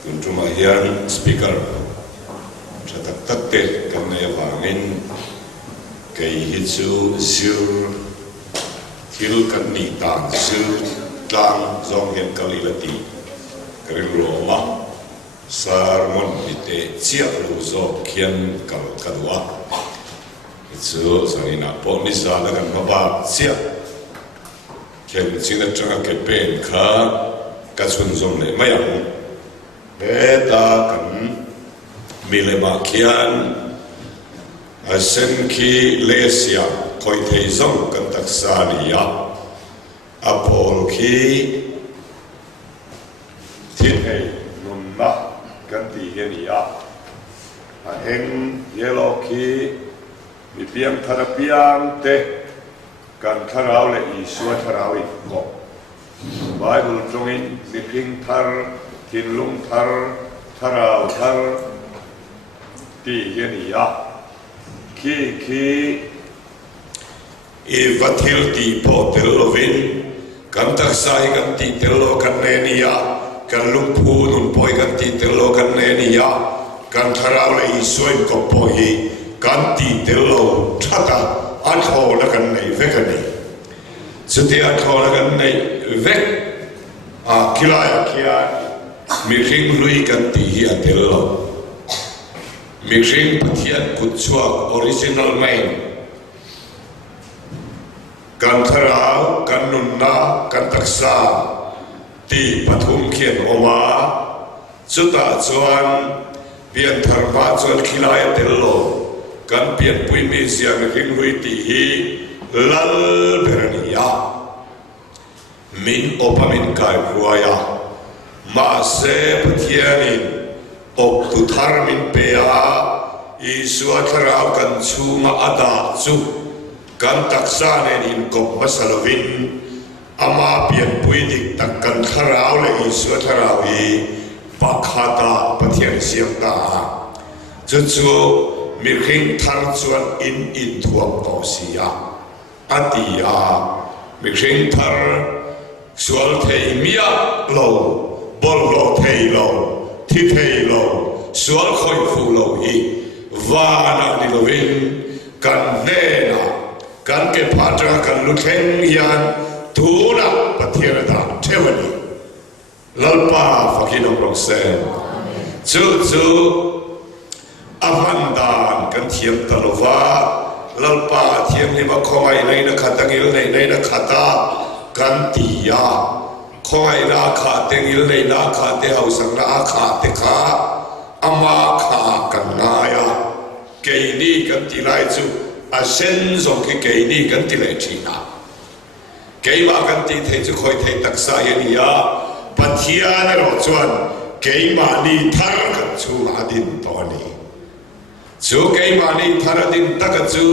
Kun cuma hian speaker Chatak tatte kan na yawangin kay hitsu zir til kan ni tan zir tang zong hian kalilati karin Roma sarmon ite chiak lu zo kian kal kadwa hitsu sanina po ni sala kan maba chiak kian china changa ke pen kha kachun zong le mayang beta kan milema kian asen ki lesia koi thei zong kan taksania apol ki thiên hei nun na kan ti genia a heng yelo ki mi piang tharapiang te kan tharau le isua tharau I ko Bible jongin mi ping thar tin lung thar tharau thar ti genia ki e vathil ti po telovin kan taksai kan ti telo kan nenia kan lungpu nun poi kan ti telo kan nenia kan tharau le isuin ko poi kan ti telo thata an ho la kan nei vekani chuti an ho la kan nei vek a kilaya kia mi ring lui kan ti hi telo mi ring pathian kutsuak original main kan tharau kan nunna kan taksa ti pathum khian oma chuta chuan pian tharma chuan khilaya tello kan pian pui mi siang ring hui ti hi lal berania min opamin kai ruaya ma se pathianin ok tu thar min pea isua tharau kan chunga ada chu kan taksa nen in kop masalovin ama pian pui dik tak kan tharau le isua tharau I pakhata pathian siam ta chu mi khing thar chuan in thuam to sia atia mi khing thar sual thei mia lo bol lo thei lo thi thei lo sual khoi fu lo hi vana ni lovin kan nena kan ke phatra kan lu theng yan tuna pathian da thewani lalpa fakino proksen chu amandan kan thiam talova lalpa thiam ni ma khongai nei na khatangil nei na khata kan tia khongai na kha tengil nei na kha te hausang na kha te kha ama kha kan naya keini kan tilai chu a sen zong ke keini kan tilai thina keima kan ti thei chu khoi thei taksa yania pathian ro chuan keima ni thar kan chu adin to ni chu keima ni thar adin tak chu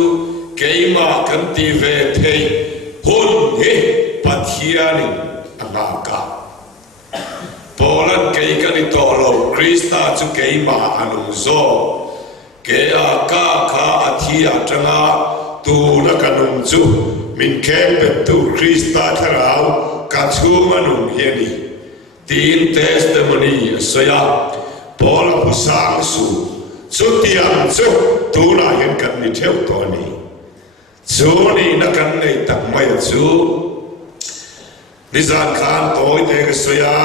keima kan ti ve thei hun he pathian angaka polan kei kan to lo krista chu keima anung zo ke a ka kha athia tanga tu na kanung chu min kempe tu krista tharau ka chu manung hiani tin testimony soya pol pusang su chutiam chu tu na yen kan ni theu to ni chu ni na kan nei tak mai chu nizan khan toy te ka soya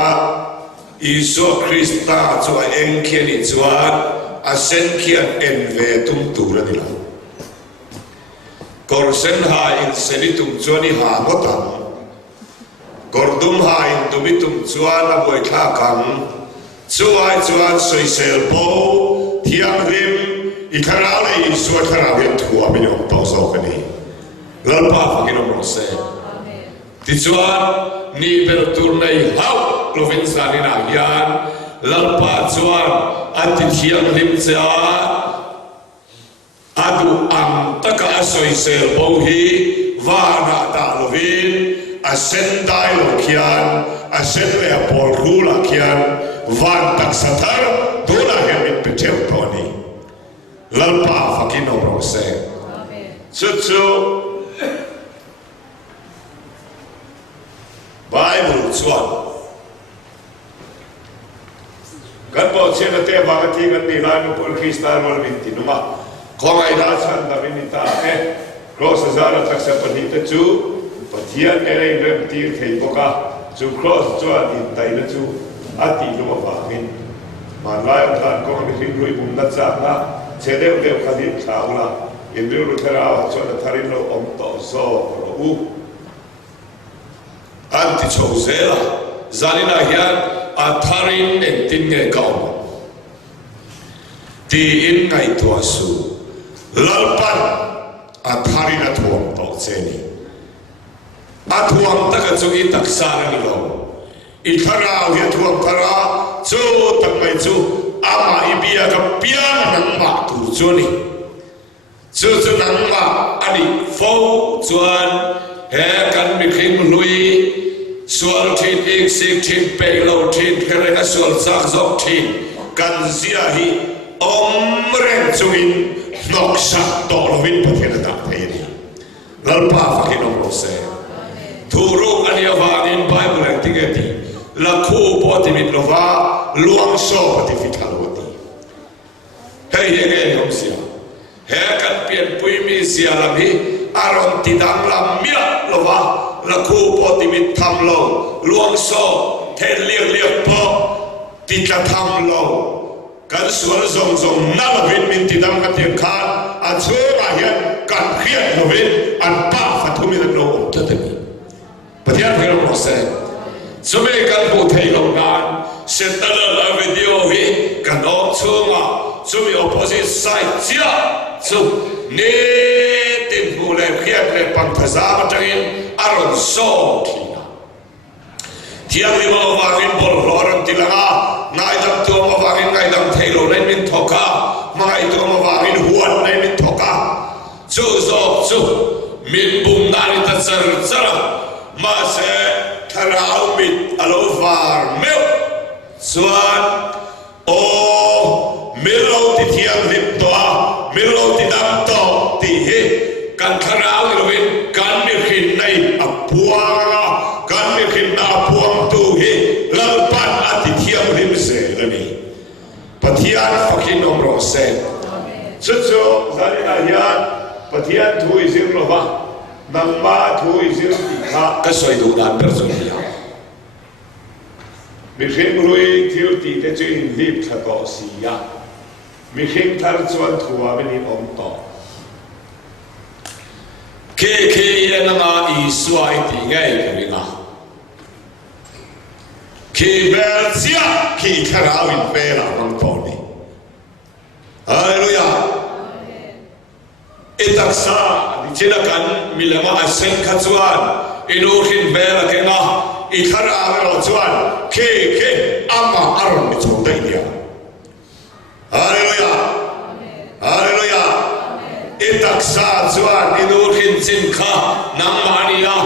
iso krista chu a eng khiani chuan a sen khian en ve tum tu ra ni la kor sen ha in senitum chuani ha motam kor dum ha in dumitum chuan a boi tha kang chuai chuan soi sel po thiam rim I thara le in suat thara vet thua min ok to so kani lalpa fakinom ro se ti chuan ni ber tur nei hau lovin sanina yan lalpa chuan ati thiam rim cha adu am taka asoi sel bo hi vana da lovin asen dai lo kian asen le apol rula kian van tak satar dola hemin petem toni lalpa fakino ro se chu Bible chuan กันบอกเชื่อเตะบางทีกันตีลายมุลคริสตานวันวินตินุมาของไอ้ราชันดาวินิตาครอสซาร์ตักเซปนิตจูปะเทียนเอเรเรมตีเทย์บอกว่าจูครอสจวนอินไตนจูอาตินุมาฟังมินมาลายทานก็มีสิ่งรุยบุญนัดจากนะเชเดวเดวคดีชาวละอินริวรุเทราชวนทารินโลอมโตโซรูอันที่โชว์เซล่าจารินาฮิอันอัทารินเอ็นตินเงกาวตีอินไงตัวสูลัลปันอัทารินทวมโตเซนีอัทวมตะกจูอิตักซาริโลอิทาราเฮทวมทาราจูตังไงจูอามาอิบียากับเปียนังมาตูจูนีจูนังมาอันนี้ฟูจวนเฮกันมีคิงลุยส่วนที่อีกสิ่งที่เป็นเราที่เรียกส่วนจากจบที่กันเสียฮีอมเร่งจุินนกชักตอลวินประเทศต่างประเทศลัลปาฟักินอมโรเซทูรุอันยาวานินไบเบิลที่เกิดที่ลักคู่ปฏิมิตรว่าลวงโซ่ปฏิฟิตาลวดีเฮ้ยยังไงยอมเสียเฮกันเปลี่ยนปุยมีเสียลำฮีอารมณ์ติดดังลำเมียลว่าลักคู่ปฏิมิตรทำโลลวงโซ่เทเลียเลียปอติดกระทำโลกันส่วนทรงนั่งวินมินติดดังกันเทียนขาอันช่วยมาเห็นกันเครียดโนวินอันป้าฟัดทุมินโนตัดนี้ประเทศเราโรเซสมัยกันพูดไทยลงงานเสร็จแล้ววิดีโอฮีกันออกช่วงว่าสมัย opposite side เสียสุนี่ติดผู้เล่นเครียดเล่นปังภาษาบัตรินอารมณ์โซ่ที่ยังมีมาวากินบอลลอรันติลางานายจับตัวมาวากินไงดังเทโลในมินทอกามาไอตัวมาวากินหัวในมินทอกาจูโซจูมินบุมนาริตัสร์ซามาเสทาราอุมิดอโลฟาร์เมลส่วนโอมิโลติเทียมลิปตัวมิโลติดำตัวที่เฮกันทาราอุลวินกันมีขินในอภวากันมีขินในอภวงตัวเฮลัลปันอติเทียมลิมเซลนี่ปฏิญาณฟักกินอมโรเซสุดโซซาลินาฮิอันปฏิญาณทุยซิงโลวะนังมาทุยซิงติข้าก็สวยดูดันเปอร์โซนียมีขินรุยทิวตีเตจินลิบขัดอสียามีขินทาร์จวนทัวเป็นอินอมโตเคยันงาอีสวายติไงกันนะเคเบลเซียเคคาราวินเบลามังโตนี่ฮาเลลูยาอิตักซาดิจินักันมิลมาเซนขัดจวนอินูคินเบลาเกนะอิคาราเบลจวนเคอามาอารมณ์มิจฉาได้เนี่ยฮาเลลูยาฮาเลลูยาอิตักซาจวนอินูคินสินค้านังมานีนะ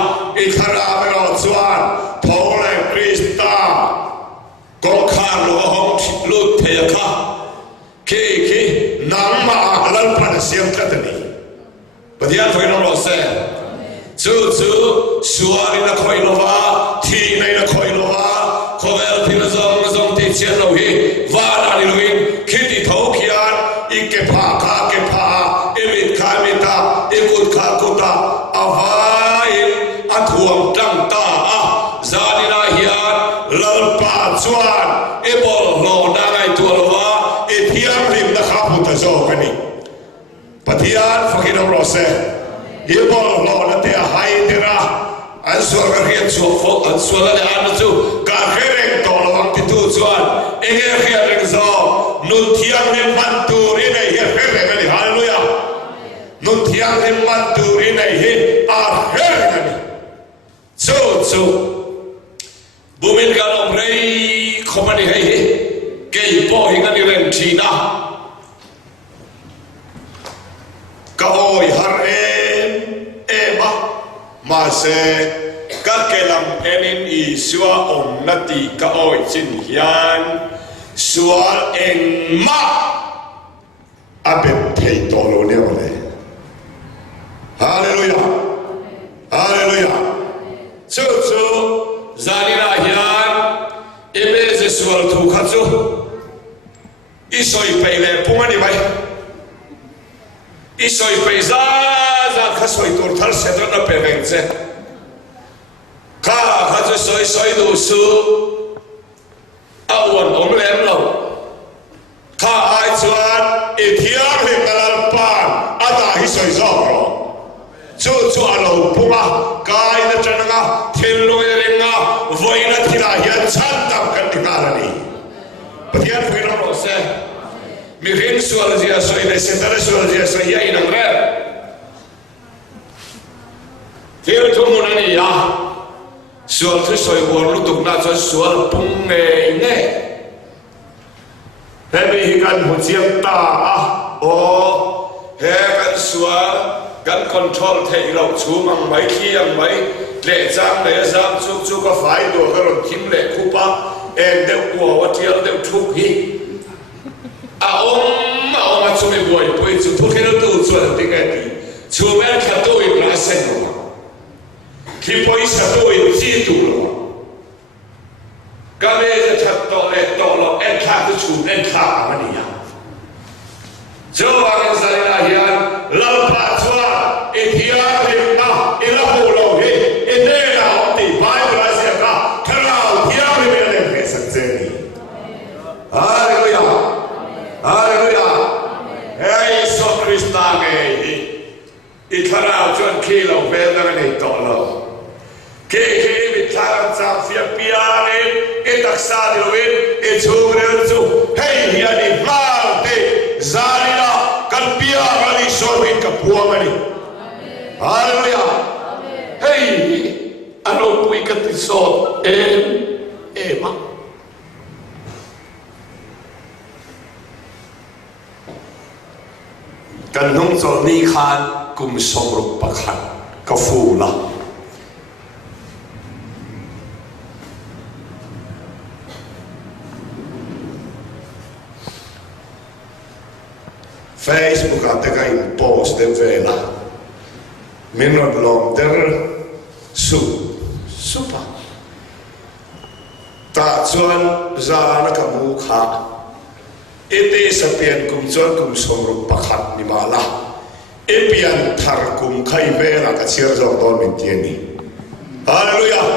อิคาราเบลจวนพอเลคริสตากองข้าโลหงลุดเทียค่ะเคนังมาลัลปันเสียงกันนี่ปฏิญาณฟังน้องเราเซ่จูสวารินักคอยโลวาทีในนักคอยโลวาขอเวลที่เราส่งที่เชียนเราฮีวาลานิลุยคิดที่เท่าเขียนอีกเก็บผ้าข้าเก็บผ้าเอมิดข้ามิตาอีกุดข้ากุตาอาวายอัฐวงตั้งตาจานินาฮิอันลัลปาจวนเอบอลโลนางไอตัวโลวาเอทียมริมนะครับพุทธโจกันนี่ปฏิญาณฟังน้องเราเซ่เอบอลโลนั่นเตะไฮเดราอันส่วนการเรียนชัวฟอันส่วนอะไรอันนั้นจู่การเรียนต่อระหว่างที่ตัวจวนเองเรียนเรื่องโซนุนเทียมเนมันตูรินไอเฮเรกันนี่ฮาเลลูยานุนเทียมเนมันตูรินไอเฮอาเฮกันนี่จู่บุมินการอมเรย์คอมันนี่ให้เกย์พ่อหิงันนี่เรื่องชีนะก็โอยฮาร์เอมามาเซก็เกลัมเพนินอีสัวอมนาตีก็โอยจินยันสัวเอ็งมาอาเบตเทโตโลเนโอเลฮาเลลูยาฮาเลลูยาจู่จานินาฮิอันเอเมเซสวลทุกขัดจู isoi pei le pungani mai isoi pei za khasoi tur thar sedra na peveng che ka kha soi du su awan om lem lo ka ai chuan ethiar le kalal pan ata hi soi zo ro chu alo punga kai na chananga thillo renga voina thira hian chan tam kan tikarani patian fuina ro se mi ring sual dia soi le setara sual dia soi ya inang re thil thumunani ya sual thu soi bor lutuk na cho sual pung nge Hemi hikan hujiam ta o he kan sual kan control the ilo chumang mai khiang mai le chang le zam chu ka fai do ka ron kim le khupa en de wo wa tial de thuk hi a om chu me boy poi chu thu khel tu chu ti ka ti chu me kha to I na sen no ki poi sa to I chi tu lo ka le cha to le to lo en kha tu chu en kha ma ni ya jo ang sa ina hian lal pa chua ethia rimna ilahu lo he enela ti bible asia ka kharau thia me le ke satseni hallelujah hallelujah hey so krista ge I kharau chon kilo ve na nei to lo ke mi tharam cha fia piane e taksa de lo e chugre chu hey ya ni mal te zalina kan pia ali so in ka puamani hallelujah hey ano pui ka ti so ma kan nong chol ni khan kum som ruk pakhat ka fu la Facebook ataka in post de vela minot lom der supa ta chuan za na ka mu kha ete sapian kum chuan kum som ru pakhat ni mala epian thar kum khai vela ka chir zo don min tiani hallelujah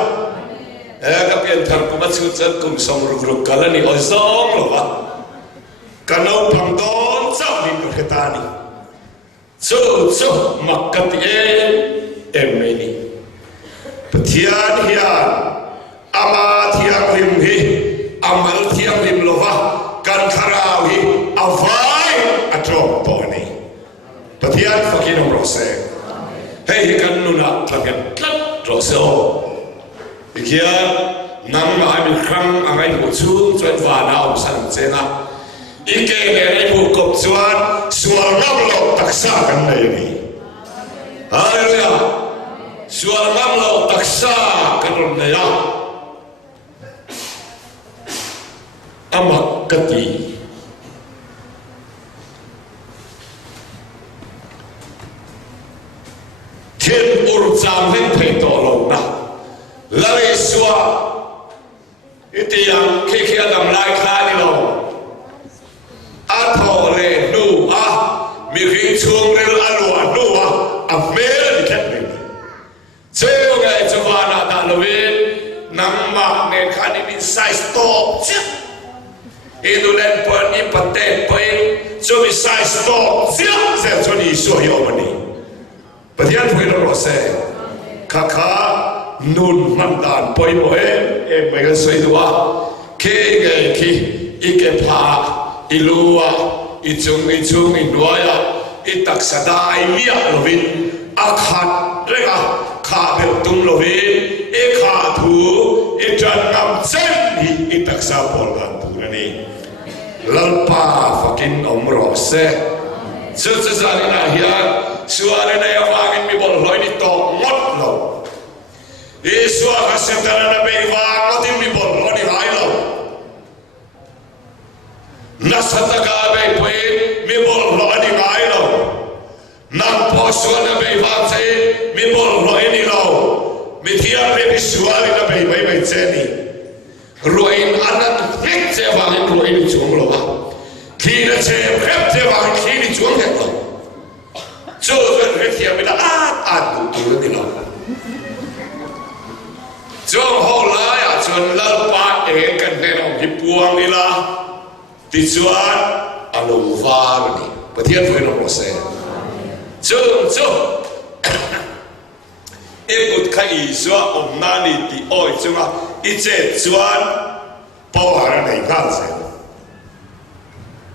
ka pian thar kum chu chuan kum som ru kalani ozong lo wa kanau phang don chau ni ko khetani chu makkat emeni pathian hian ama thiam him hi amal thiam him lova kan kharau hi avai atrom poni pathian fakin rose hey kan nuna thagan tlat rose ikia nang ma mi khang angai ho chu chon wa na om san chena ike ne bu kop chuan sual ngam lo taksa kan nei ni hallelujah sual ngam lo taksa kan ron nei ya amak kati thiên ur cham hen thei to lo na lai suwa itiang ke adam lai kha ni lo atho le nu a mi ri chung rel alwa nu a mel ni khat ni cheu ga chawana da loin nam ma ne khani ni size to chip idulen pon ni pate poi so mi size to chip se choni so yo mani patian poi ro se kaka nun mandan poi mo e me ga soi do ke ga ki ike pha ilua ichung inuaya itaksadai mia lovin akhat rega kha be tum lovin e kha thu itran nam chen hi itaksa polgan purani lalpa fakin omro se chu zalina hian suare na yawangin mi bol loi ni to ngot lo iswa kasetara na be wa ngotin mi bol lo ni lai lo nasataka be poi mi bol lo ani ngai lo nam poswa na be va che mi bol lo ani lo mi thia be visuali na be cheni roin anan fik che wa ni roin chung lo ba เชฟครับเจ้าบ้านขี้นี่ช่วงแห่งเราโจ้กันเทียบไปละอาดดูตัวนี่เราช่วงห้องไล่จนเลิกปาเองกันในห้องที่ปวงนี่ละติดชวนอารมณ์ฟ้านี่ประเทศไทยเราเสียช่วงเอ็กุดขยี้ชัวอมนานี่ที่อ้อยจังว่าอีเจ็ดชวนปวารในกันเสีย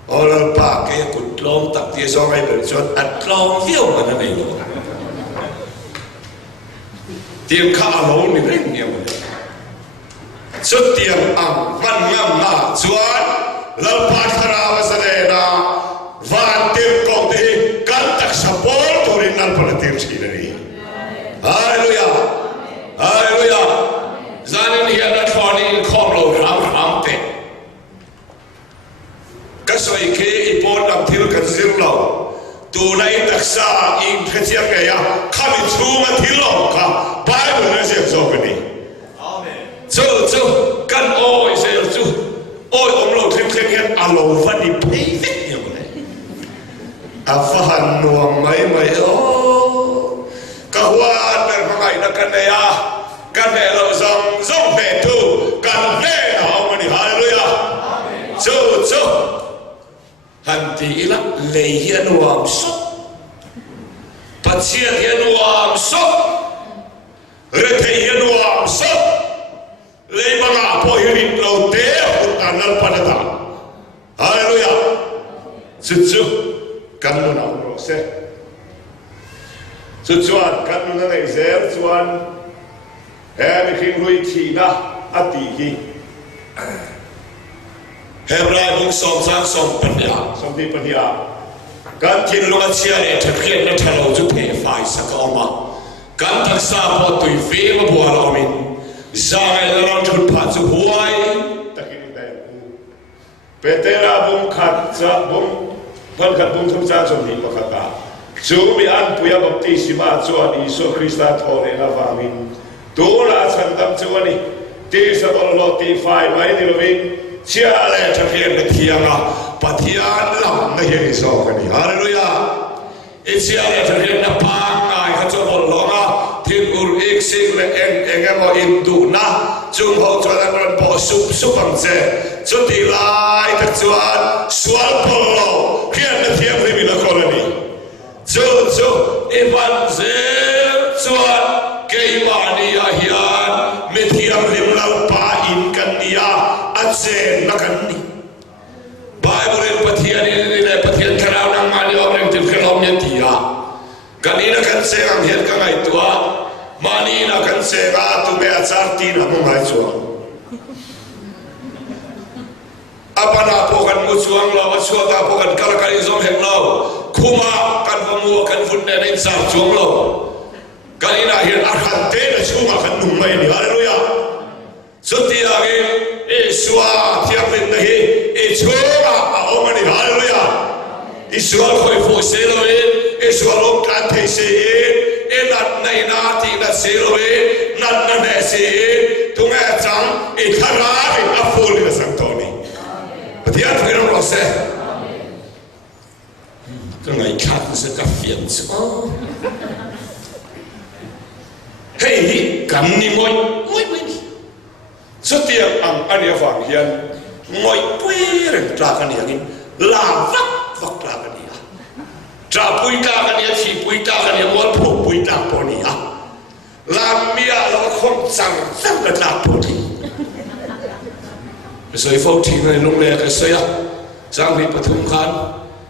โอ้เราปากเอ็กุดลองตักที่สองให้เป็นชวนอัดลองเที่ยวมันนั่นเองเตรียมข้าวโหลนี่เร่งเนี่ยมันสุดเตรียมมันงามมาชวนเราปากคาราวสเดนะวันเต็มกองที่กันตักสปอร์ตตัวนี้นั่นพลังเต็มสิ่งนี้ฮาเลลูยาฮาเลลูยาจานินเฮียนัดฟอนี่ข้อมโลรำเตะก็สวยเกี่ยปนนับที่เรากันซิลเราตัวในตักษาอิงเพชรเกียร์ข้ามิชูมาที่เราค่ะไปบนเสียงโซกันนี่จูกันโอ้ยเสียจูโอ้ยองเราเคร่งเงี้ยอารมณ์วันนี้เพลย์เนี่ยมันเลยอาฟันนัวไม่โอ้กว่าแต่เมื่อไงนักกันเนี่ยกันเนี่ยเราส่งเด็ดทูกันเนี่ยเอามันนี่ฮาเลลูยาจูฮันตีละเลยเฮียนวามสุปัจเจียเฮียนวามสุเรื่องเฮียนวามสุเลยบังอาจพอเห็นเราเตะอุตานัลปนัดาฮาเลลูยาจูกันนู่นเอาเราเสชวนกันนู่นนั่นเองเสียชวนเฮ้ยคิงลุยทีนะอดีตเฮบรายบุกสองปัญญาสองที่ปัญญาการกินลูกเชียร์เนี่ยจะเพี้ยนในทะเลจุดเพย์ไฟสักออกมาการทักษะพอตุยฟีมาบัวเรามินจางไอเราจุดผ่านจุดหวยตะกี้นี่ได้เปเตราบุ้งขัดจะบุ้งพันขัดบุ้งทุกจานสมดีประคัตาจูมีอันปุยบัพติศมาจวนอิสุคริสต์ทอเลนะวามินตัวละฉันทำจวนนี่ที่สตอลตีไฟไว้ที่เราวินเชื่ออะไรจะเพียงแต่เทียงอ่ะปฏิญาณหลังไม่เห็นสองกันนี่ฮาเลลูยาเชื่ออะไรจะเพียงแต่ปางไงเขาจะบอกลงอ่ะที่อุรอีกสิ่งและเองมาอินดูนะจุ่มหัวจวนมันพอสุบังเจจุดที่ไล่ตักจวนสวลพลเพียงแต่เทียงไม่มีละคนนี่จูอีวันเจจวนเกี่ยวกับนี่อาเฮียนไม่เทียงริมเราป่าอินกันนี่อาอาเจนนักนี่บาอิบลปฏิญาณนี่แหละปฏิญาณคราวนังมานี่เอาเรื่องที่เคารพเนี่ยที่อากันนี่นักเสกเห็นกันไงตัวมานี่นักเสกตัวเบียร์จาร์ตีนะมึงไรชัวapa na pokan musuang lo suata pokan kalakali zom hek lo kuma kan pemua kan funde nin sar chuang lo kan ina hian arhan te na chunga kan nung mai ni haleluya sutia ge e suwa thiam len na hi e chunga a omani haleluya isua khoi fo se lo e suwa lo kan the se e nat nai na ti na se lo nat na ne se tunga chang e thara ri a fo li na sang to niที่อันเป็นเราเสียก็ไงขาดสักกับเฟียนส์เฮ้ยกันนี่มวยสุดที่อันนี้ฟังเฮียนมวยปุ้ยเรื่องตรากันอย่างนี้ลาวักตรากันนี่ตราปุ้ยตรากันนี่ที่ปุ้ยตรากันนี่วันพุธปุ้ยตราปนี่ลาเมียเราคนสั่งกันตราปนี่สวยฟ้าทิ้งในโรงแรมก็สวยจางมีปฐุมคัน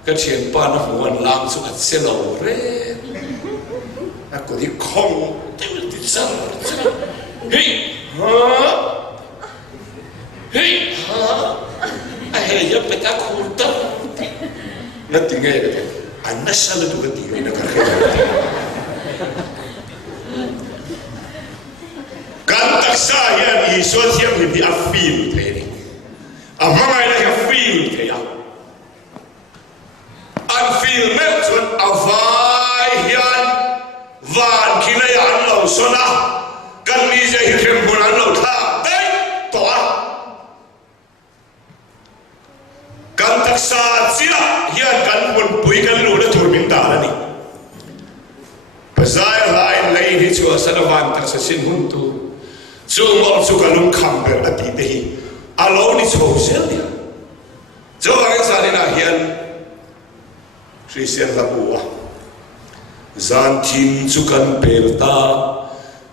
ก็เชียนป้านหัวลางสุดเสียเหล่าเร่นักกุฏิคงติวติดซ่าเฮ้ยไอ้เหี้ยเป็นตาคูลตั้งนั่นติงไงกันอันนั้นสั่งดูกันติงไงนะครับการตักษาอย่างนี้ส่วนเทียมที่อัฟฟิลเทนี่อามาไม่ได้กับฟิลเทียอันฟิลเมื่อส่วนอวายยันวันกินยันเราสนะกันมีใจเข้มข้นเราท่าได้ตัวกันตั taksa chia hian kan mun pui kan lu na thur min ta ni pasai lai lei ni chu sanawan taksa sin hun tu chu ngol chu kalum kham ber ati te hi alo ni chu sel ni jo ang sa ni na hian Christian la buwa zan chin chu kan pelta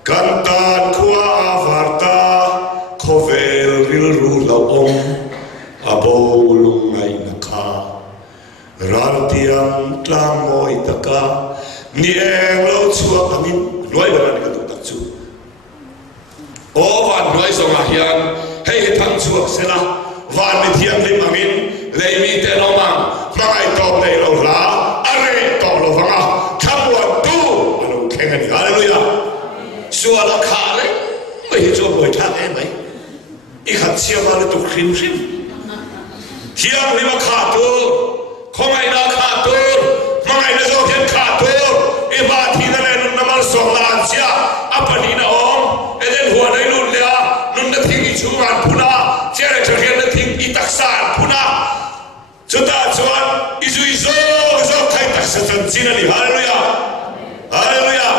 kan tan khua avarta khovel ril ru la om abo lungai na kha ral tiang tlang moi taka ni eng lo chua angin loi bana ni ka tu tak chu o van loi so ma hian hei thang chuak sela van ni thiam lim angin lei mi te lo mang mai top nei lo la are top lo vanga thamwa tu alo khenga ni hallelujah sua la kha le mai chu boi thang e mai i khat sia ma le tu khrim khrim hiam ni ma kha tu khomai na kha tu mai na zo khen kha tu e ba thi na le nun na mal so la sia apani na om e den huwa nei nun le nun na thing i chu man phuna chere chakhen na thing i taksan phuna chuta chuan izu izo zo khai taksa chan chin ani hallelujah hallelujah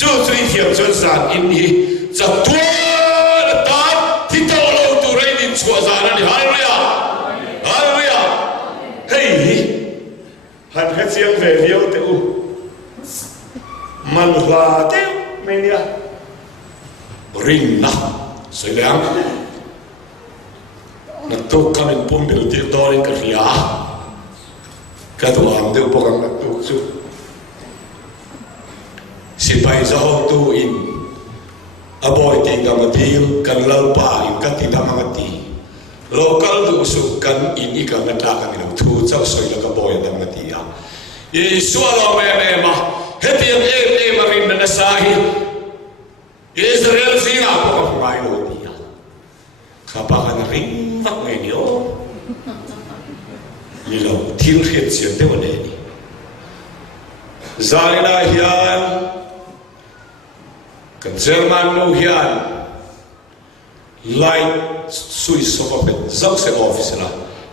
chu chui thiam chon san in hi cha tu ta thi to lo tu rei din chua zan ani hallelujah hallelujah hey han het siang ve liao te u man la te menia ring na sai lang na to kamin pum bil ti dorin ka ria ka to am de upakang na tu chu si pai za ho tu in aboy ti ga ma bil kan lau pa in ka ti da ma ti local du su kan in i ka na ta ka ni thu chau soi la ka boy da ma ti ya e su lo me me ma he ti e ma rin na sa hi Israel singa po ka ngai lo ti ya ka pa ka na ring vak ngai ni o li lo thil khiet sia te wa ne ni zaina hian kan German mo hian light sui sopa pet zau se office la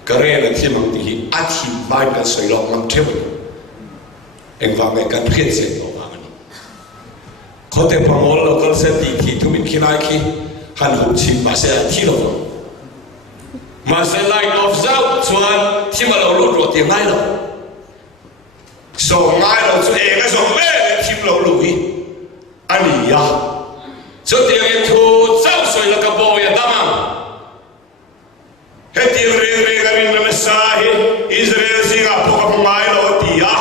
karela thimang ti hi athi mai kan soi lo ngam themu eng wa ngai kan khiet se lo wa ni khote pamol local se ti thi thumin khinai khi han hu chim ma se thi lo ma se line of zau chuan thima lo lu ro ti ngai lo so ngai lo chu e ga so me thim lo lu hi ani ya so ti ngai thu zau soi la ka bo ya damang he ti re ga rin na sa hi Israel singa po ka ngai lo ti ya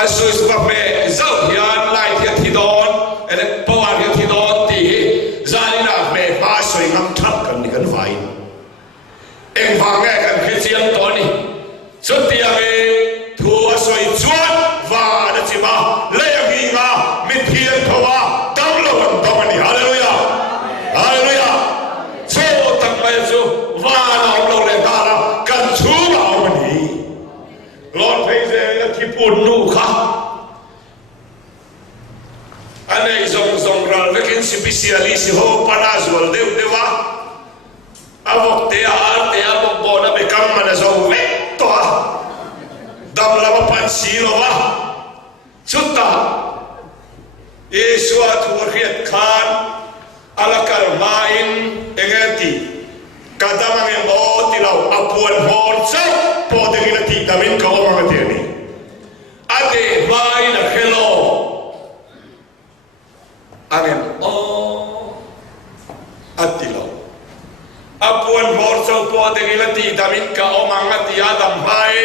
aso is pa me zau ya lai thi don ele po wa thi don ti zalina me pa soi ngam thap kan ni kan vai eng va nge kan khiam to ni so ti ya me thu soi chuan va da chi ma le gi nga mi thiam thowa dam lo wan to ni hallelujah hallelujah so tak mai so va na lo le da la kan chu ma o ni lord praise the thi pun nu kha ane zong ral vekin specialist ho panazwal dewa avok te arte avok bona be kam mana zo vetto dam la pan silo wa chuta Yesua tu riat khan alakal main engati kadamang mo tilaw apuan hon sa po de ti damin ka o mga tiani ate mai na hello agen o atilo apuan hon sa po de ti damin ka o mga ti adam mai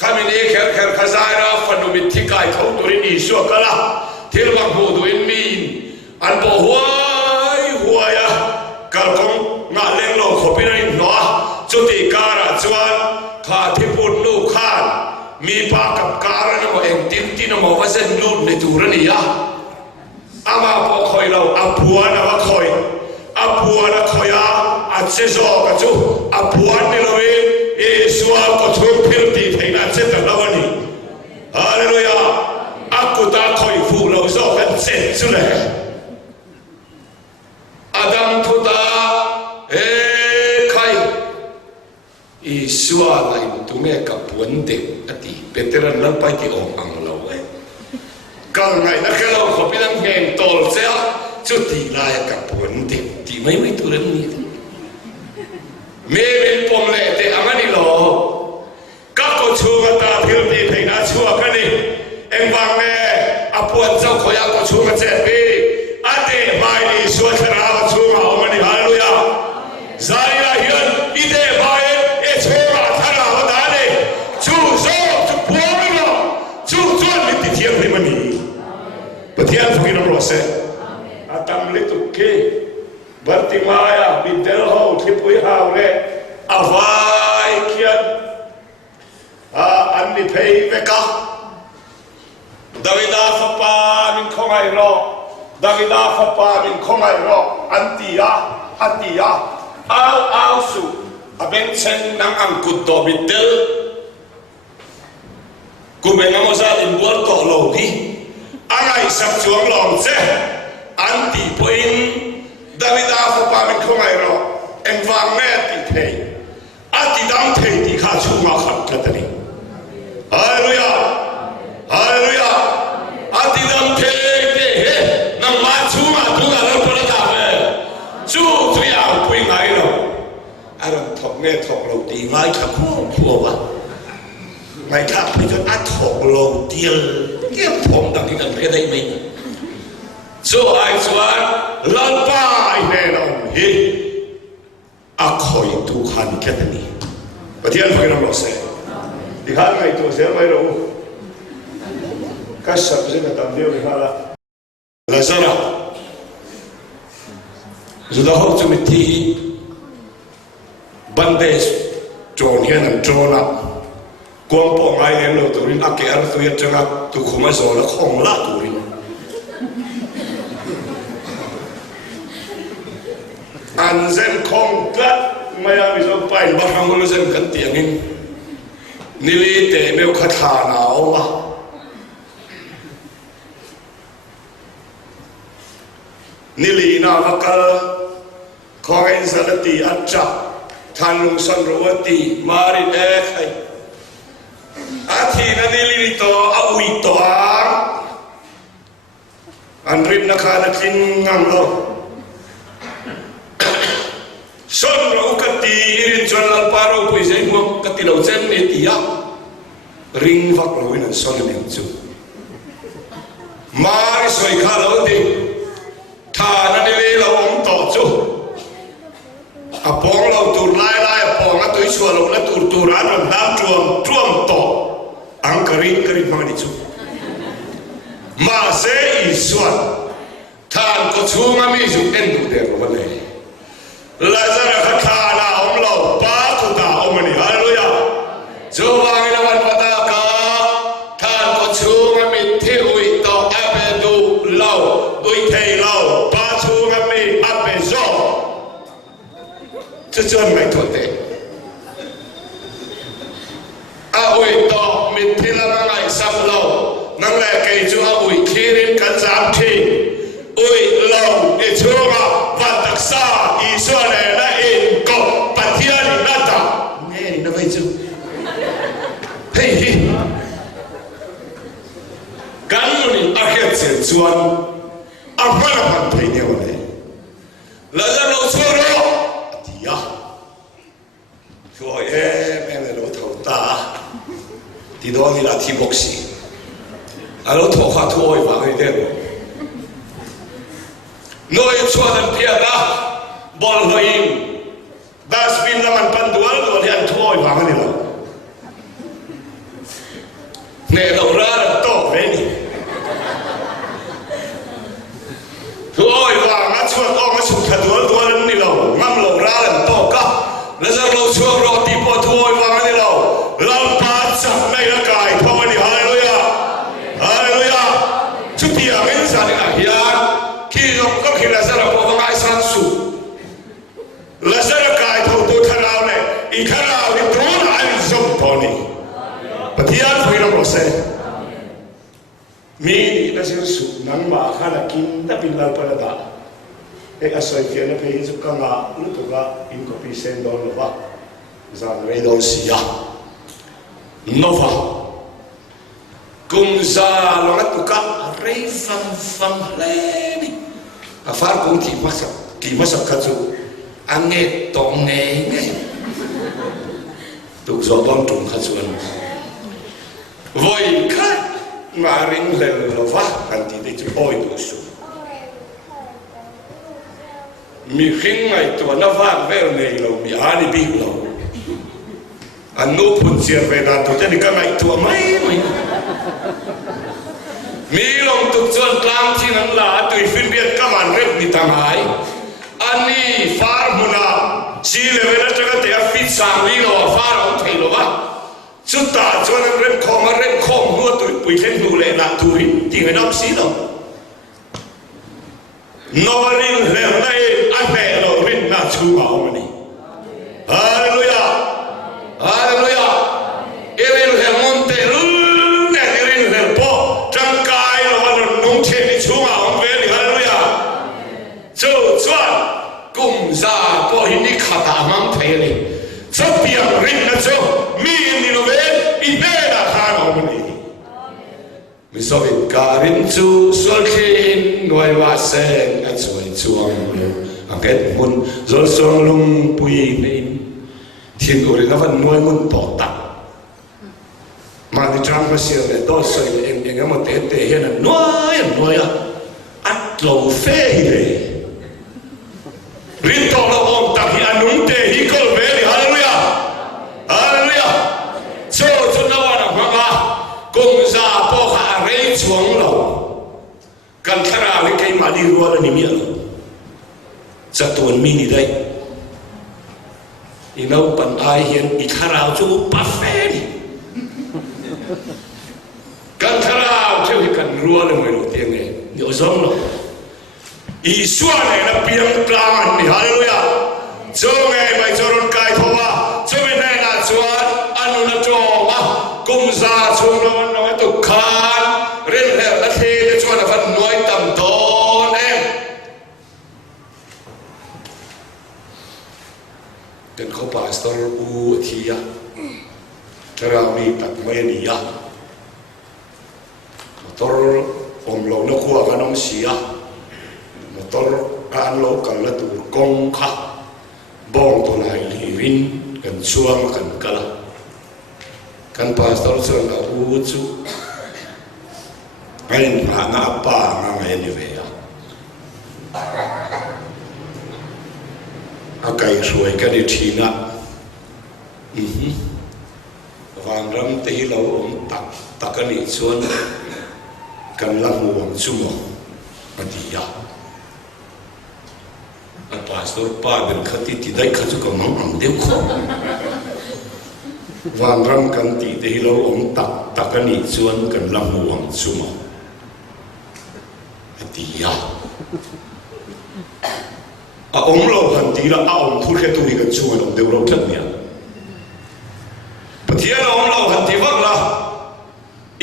kami ni kher khazaira fanumit thikai thau turin isu kala thilwang hu duin min an bo huaya kalkong nga leng lo khopina in no chuti kara chuan kha thipun nu khan mi pa kap kara no en tim tin mo vasen lut ne turani ya ama po khoi lo apuan awa khoi apuan khoya atse zo ka chu apuan ni lo Yesua ko thum phir ti theina che ta lawani hallelujah aku ta khoi fu lo zo kan che chu le Adam thuta xua lại tụi mẹ cả buồn đẹp à thì bây giờ lần bay thì ôm ăn lâu ấy càng ngày nó cái lâu khó biết đang nghe tol xe chút thì lại cả buồn đẹp thì mấy tụi nó như thế mẹ bên bom lệ thì ăn anh lo các cô chú người ta thiếu đi thì nó chua cái này em vang nè à buồn sao khỏi ăn cô chú cái chết đi à thì mai đi xua thằng nào chú mà ông anh hallelujah zai là hiện ý thế mai ấy chú mà thằng nào đó này chú số chú buông đi mà chú chuẩn bị thì thiên thì mình bữa thiên phải nó rồi sẽ à tâm lý tụ kê bữa thì mai à bị đeo hậu thì bùi hậu này à vai kia à anh đi thấy về cả Davida Papa mình không ai lo Davida Papa mình không ai lo anh tía ao su à bên trên nang ăn cút đồ bị đeo cú bên ngắm ra in buồn tổ lầu đi anh ấy sắp xuống lòng chứ anh tỉ point Davida Papa mình không ai lo em vang mẹ tỉ thầy anh tỉ đam thầy tỉ khá chú ngạc khăn cái này Hallelujah Hallelujah anh tỉ đam thầy tỉ nang má chú ngạc chú ngạc lên bờ đá về chú chú yào quên ngay rồi anh thọc nghe thọc lầu tỉ ngay khá khô quá ngay khá bây giờ anh thọc lầu tỉ cái phong đằng cái cái đây mình so ai chuan lan pai nè nó hi à khoi tu khan cái này và thiên phải làm sao thì hai ngày tu sẽ phải đâu cái sắp sẽ là tạm điều thì là sao nào rồi đó học cho mình thi bande tròn hiện làm tròn á quang bộ ngay em lo tụi nó kẹt tụi nó chẳng tụi không ai rồi nó không lá tụi anh dân không cắt mày bây giờ phải bắt hàng người dân cần tiền in nili để béo khát hà nào mà nili nào mà cái con anh sẽ là tì ăn chả than lung sân rồi tì mari đẻ hay thì nó nili to ui to anh rít nó khá là kinh ngang lo son ro kati irin chuan lal paro pui zai mo kati lo chen ne tia ring vak lo in son ne chu mai soi kha lo ti tha na ne le lo om to chu a pong lo tur lai pong a tui chua lo la tur an ram dam chuam to ang kari ma ni chu ma se i suan than ko chu ma mi ju en du de ro le Lazarus khana om lo pa tu ta om ni hallelujah jo wang ina wan pata ka than ko chu ma mi thi ui to ape du lo ui thei lo pa chu ma mi ape zo chu chon mai tho te a ui to mi thi la ma ngai sam lo nang le kai chu a ui khirin kan jam thi ui lo e chu ma va taksa i so le na in ko pathian na ta nghe ni na vai chu hey kan ni a khet se chuan a hmana pan thei ne wa le la la lo chu ro atia ko em le lo thau ta ti do ni la thi boxi a lo tho kha thoi wa ngai de noi chuan an pia da bol hoim dasbin laman pandual lo lian thoi wa ngai lo ne lo ra to ve ni thoi wa nga chuan o nga chuk khadual dual ni lo ngam lo ra to ka la za lo chuan ro ti po thoi wa ngai lo lam pa chak nei la kai thoi ni hallelujah hallelujah chu pia men sa ni a hian khi lòng có khi là ra bộ ai san su là ra cái thầu tôi khăn áo này ý khăn áo thì tôi là anh dùng bỏ đi và thì anh phải làm gì mình là sẽ su nắng mà khăn là kín đã bị làm phải là cái asoi kia nó phải giúp các ngã lúc đó in copy send down là Zan rei do sia nova kum za lo ngatu ka rei fam le ni a far kum ki masa ka chu ange tong nge tu zo don tum kha chu an voi ka ma ring le lo va kan ti de chu oi tu su mi khing mai tu na va ve nei lo mi ani bi lo Anu pun siar beda tu jadi kan naik tua mai milong tu jual kelam cinan lah tu ifin biar kaman rep di tangai ani farmula si level tu kan fit sangli lo farm thai lo ba suta jual rep kong mua tu pui ken tu le na tu tinggal nak si lo norin le lai ape lo rin na chu mau ni haleluya Haleluya. Irin hel monte rul ne irin hel po trangkai lo wan nong che ni chunga on ve ni haleluya. Zo chuan kum za po hini khata mang thei ni. Zo piang rin na zo mi ni lo ve I ve da kha no ni. Mi so vi karin chu sol khin noi wa sen a chuai chuang lo. Anget mun zol song lung pui nei thiên uri na van nuôi mun to ta mà đi trang mà siêu này đó soi em cái mà té hiện là nuôi à ăn lâu phê hi lệ rin to là ông ta hi anung té hi kol về đi hallelujah hallelujah cho nó là mà cùng ra po hạ rei chuang lâu cần thara với cái mà đi ruột là niệm miệng chắc tuần mini đây Inau pan ai hiền I kharao chu pa fe ni kan kharao chu kan rua le moi lo tiang ne ni ozong lo I suan ne na piang tlang ni hallelujah cho ngai mai choron kai thowa cho me nai na chuan anu na cho ma kum za chung lo no tu khan ren he la the de chuan na van noi tam don em dan ko pastor u thia tara mi tak mai ni ya motor om lo no ko ga nom sia motor an lo kan la tu kong kha bong to lai li rin kan chuang kan kala kan pastor chuan la u chu ai na na pa na ngai ni ve ya akai suai ka di thina van ram te hi lo om tak ani chuan kan la muang chumo atia a pastor pa ben khati ti dai khachu ka mang am deu kho van ram kan ti te hi lo om tak ani chuan kan la muang chumo atia a om lo han ti la a om thur khe tu hi kan chuan om deu ro thlat nia pathian om lo han ti vak la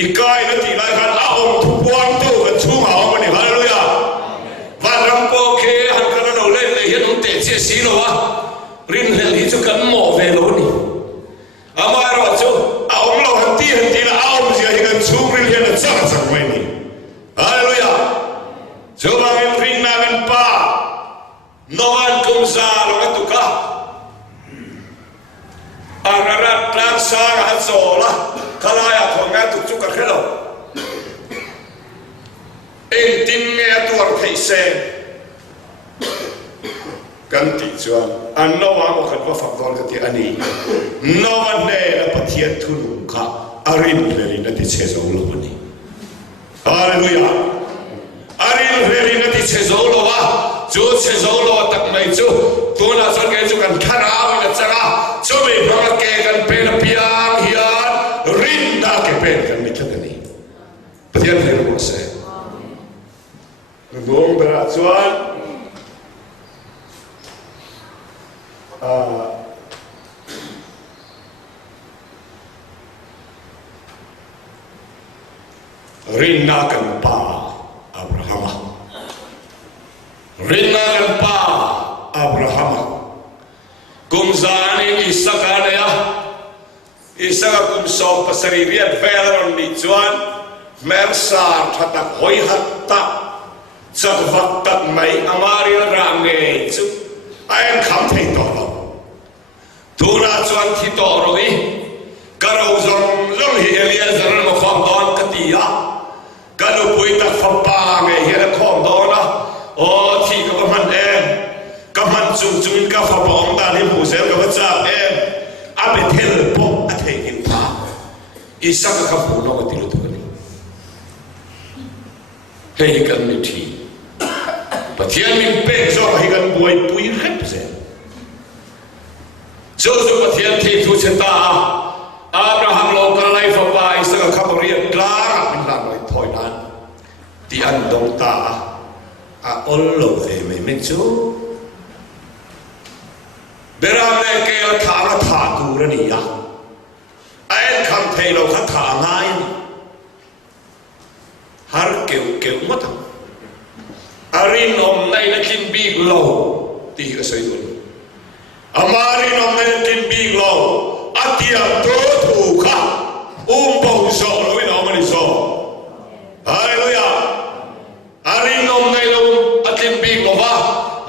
ikai na ti lai khan a om thu puang tu kan chunga om ni hallelujah van ram po khe han kan no le le hian om te che si lo wa rin hel hi chu kan mo ve lo ni ama ro chu a om lo han ti la a om zia hi kan chung rin hian na chak mai ni hallelujah chu bang rin na kan pa Noan kum sa lo tu ka ararat plan sa ha so la kalaya ko nga tu ka khelo en tin me tu ar thei se kan ti chuan an no wa mo khat wa fak dol ka ti ani no wan ne la pathian thun kha arin le na ti che zo lo ni hallelujah arin le na ti che zo lo wa chú sẽ giấu lo tắc mày chú tôi là son cái chú cần khăn áo mình là chắc chú mình bằng cái cần bên là piang hiền rin na cái bên cần mình chắc cái này bây giờ thầy nó sẽ buông ra chuan rin na cần pa Abraham Rina kan pa Abraham kum zani isaka ne ya isaka kum som pasari riat veron ni chuan mersa thatak hoi hatta chak vak tak mai amari range chu ayan kham thei to lo thura chuan thi to roi karo zong zong hi elia zaran mo khom don katia kanu pui tak phapa nge hi la khom don na o thi ka man em ka man chung chung ka phapa ong da ni mu sel ka cha em a be thel po a thei in pa isaka ka pu no ti lu tu ni hei kan ni thi pathian min pe zo hi kan buai pui rep se zo zo pathian thi thu cheta Abraham lo ka lai fa ba isaka khabori tla min la noi thoi nan ti an dong ta a ol lo ve me me chu beram ne ke la tha tu ra ni ya ain kham thei lo kha tha ngai har keu mat arin om nai na kin big lo ti ka sai dun amari om nai na kin big lo atia to thu kha bau so lo ina mani so hallelujah arin om nai lo atin big lo va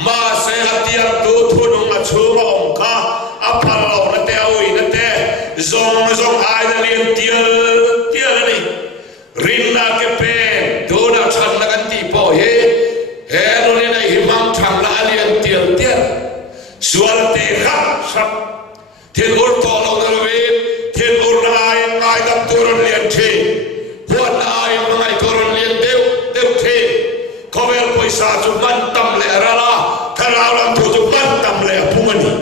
ma se atia to thu no ma chu ma om kha apal lo na te oi na te zong ai na lien tiel ni rin na ke pe do na chan na kan ti po he no ne na himam thang la alien tiel sual te kha sap thiên ur to lo na ve thiên ur nai dam tu ron lien thi huan ai ngai tu ron lien deu thi kovel poisa chu man tam le rala thara lam tu chu man tam le pungani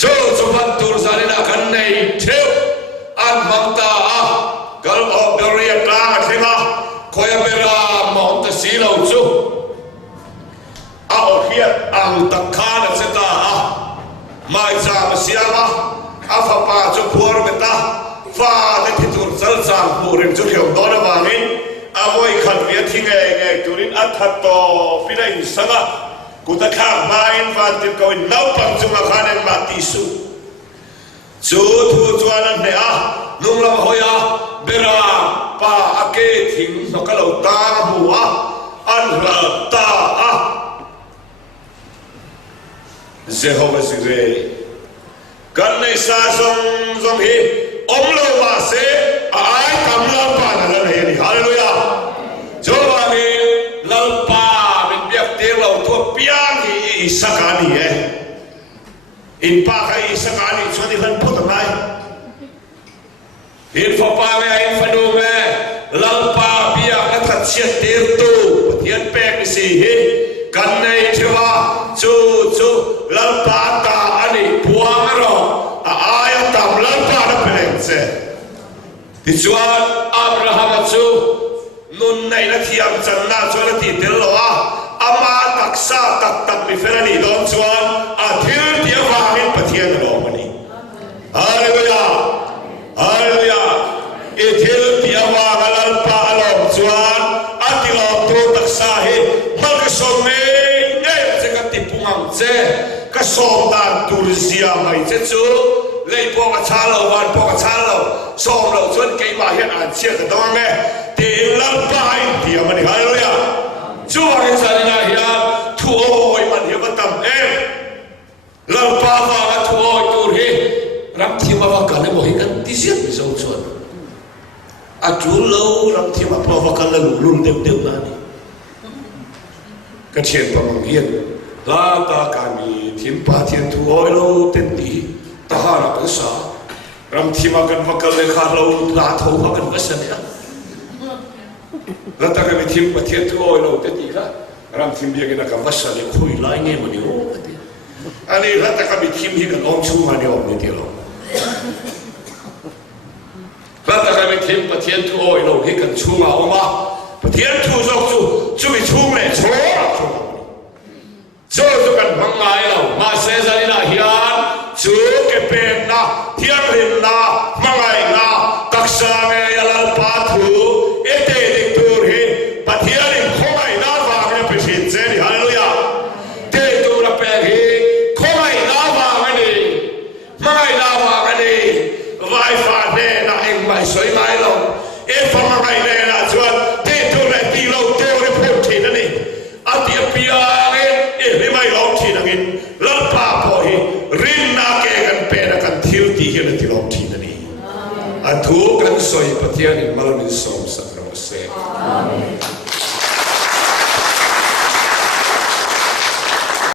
chu man tur zani na kan nei theu an mamta a gal o beria ta thema koya bera mont si lo chu a o hia ang takhana cheta a mai cha siama afa pa chu phur beta fa le thitur chal chang purin chu kheu dona wangin avoi khan via thinge nge turin athato pinai sanga kutakha main van tin ko nau pang chunga khanen ma ti su chu thu chuan ne a nunglam hoya bera pa ake thing no kalo ta huwa an la ta a Jehovah Jireh kan nei sa zong hi om lo wa se ai kam la pa na la ni hallelujah jo wa ni lal pa min biak te lo to piang hi sakani in pa kai sakani chodi han phot mai in fa pa me in fa do me lal pa biak na that sia te tu pathian pe ki si hi kan nei thwa chu lal pa ta ani puang ro ai tam lal pa na peleng se ti chuan Abraham chu nun nei na thiam chan na chu na ti tel lo a ama taksa tak mi ferani don chuan a thil ti wa min pathian ro mani hallelujah e thil ti wa lal pa lo chuan atilo to taksa he mal so me che ka som dan tur zia mai che chu lei po ka cha lo wan po ka cha lo som lo chuan ke ma hian an chia ka dong me ti lal pa ai ti amani hallelujah chu wa ke sa ni na hian thu oi man hi ka tam lal pa wa ka thu oi tur hi ram thi ma wa ka le mo hi kan ti sia mi zo chuan a chu lo ram thi ma po wa ka le lun deu na ni ka chen pa mang hian la ta kami thim pa thian thu oi lo ten ti ta ha ra ka sa ram thima kan vakal le kha lo la tho ha kan ka sa ya la ta kami thim pa thian thu oi lo ten ti la ram thim bia ke na ka vasa le khoi lai nge mani o ani la ta kami thim hi kan om chu ma ni om ni ti lo la ta kami thim pa thian thu oi lo hi kan chu ma o ma pa thian thu zo chu mi chu le cho cho kan mangai lo ma se zani na hian chu ke pe na thiam rin na mangai na taksa me yalal pa thu ete dik tur hi pathian in khomai na wa me pe sin se hallelujah te tu ra pe hi khomai mai soi mai lo e forma mai le la sua te tu le ti lo te o le porti ne ati piare e le mai lo ti na ngin la pa po hi rin na ke kan pe na kan thil ti hi na ti lo ti na ni a thu kan soi pathian in malamin som sa se amen